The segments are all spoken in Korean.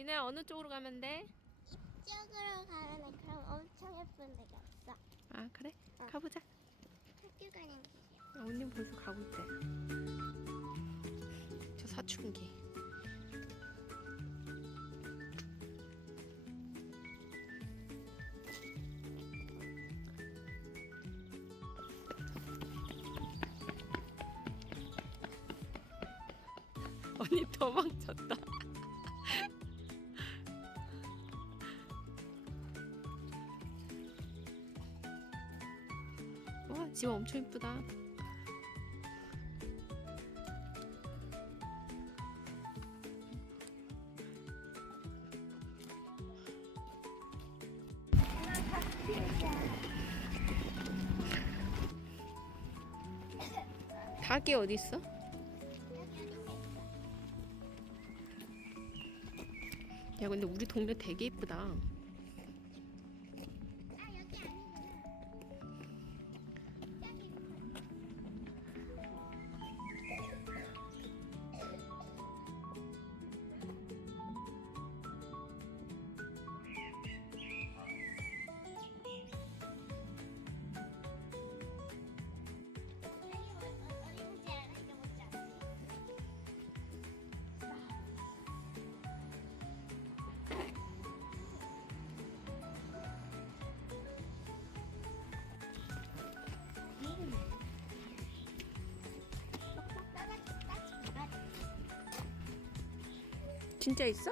미나야 어느 쪽으로 가면 돼? 이쪽으로 가면 그럼 엄청 예쁜 데가 있어. 아 그래? 어. 가보자. 학교 가는 길이야. 언니 벌써 가고 있대. 저 사춘기. 언니 도망쳤다. 와, 집 엄청 이쁘다. 닭이 어디 있어? 야, 근데 우리 동네 되게 이쁘다. 아 여기 아니구나. 저기. 어딘지 알아? 이거 뭔지 알아? 진짜 있어?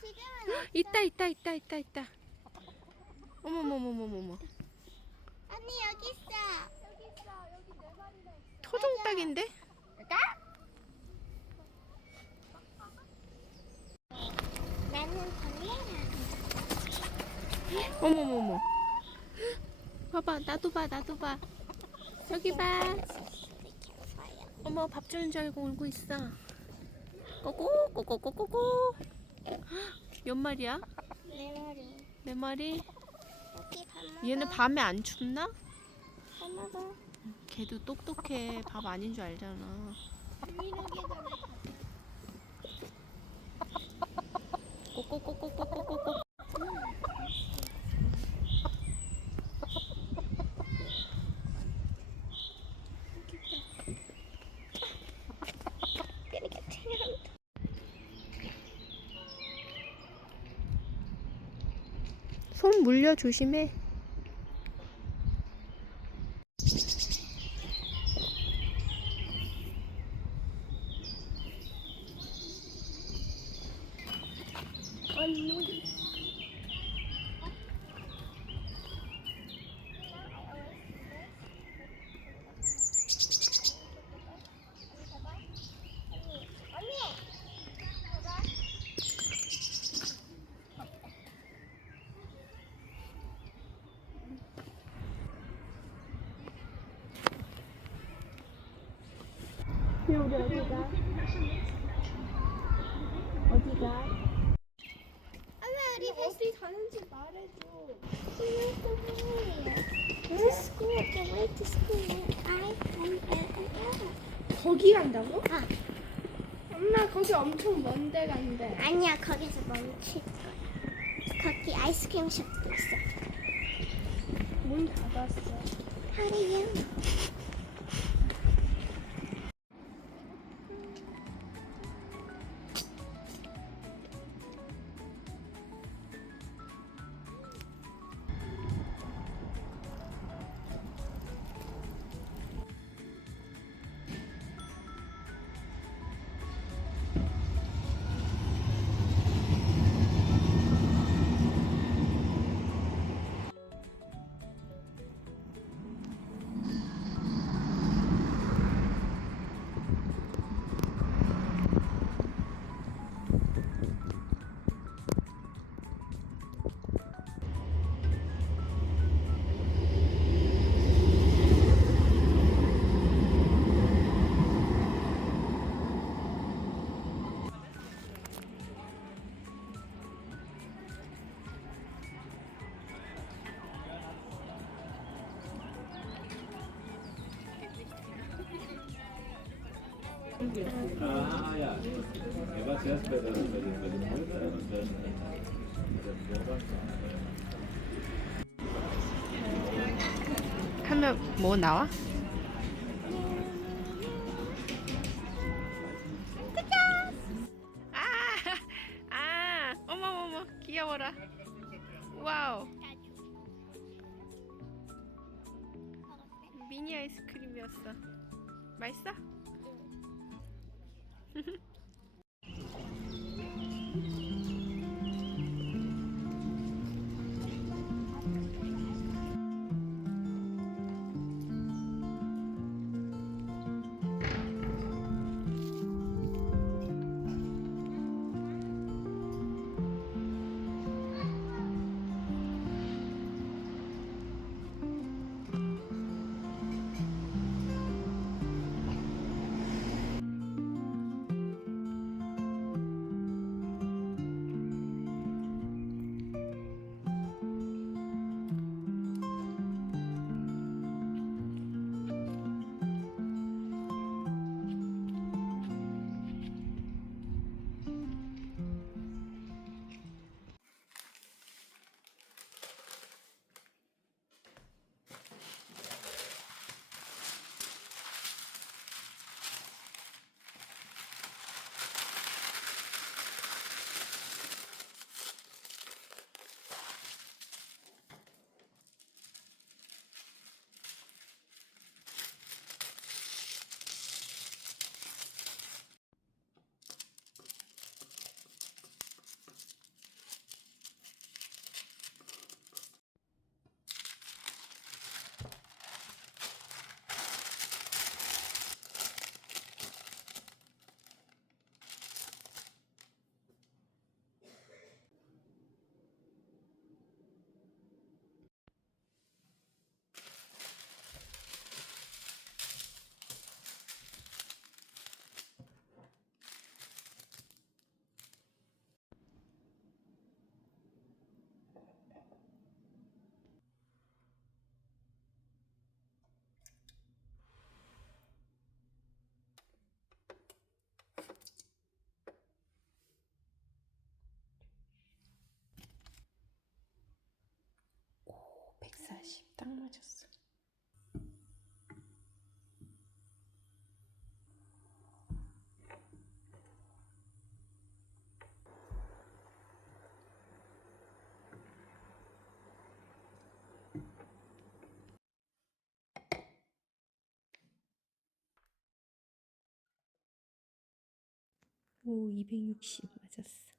지금은 있다. 어머머머머머머. 언니 여기 있어. 여기 네 마리나 있어. 토종닭인데? 나는 벌레야. 어머머머. 봐봐, 나도 봐. 여기 봐. 어머, 밥 주는 줄 알고 울고 있어. 꼬꼬꼬꼬꼬꼬꼬. 몇 마리야? 네 마리. 네 마리? 여기 밥 먹어. 얘는 밤에 안 춥나? 밥 먹어. 걔도 똑똑해. 밥 아닌 줄 알잖아. 이러기 전에 꼬꼬꼬꼬꼬꼬꼬. 이렇게 튀어나온다. 손 물려 조심해. 언니. 우리 어디가? 엄마 우리 어디 가는지 말해줘. This is school. The way to school. I am. 거기 간다고? 아 엄마 거기 엄청 먼 데 간대. 아니야 거기서 멈출 거야. 거기 아이스크림 숍도 있어. 문 닫았어. 하루요. Ah ja, er war zuerst bei den Müttern und dann Robert. 하면 뭐 나와? 어머머머 귀여워라. 와우. 미니 아이스크림이었어. 맛있어? 오, 140 딱 맞았어. 오, 260 맞았어.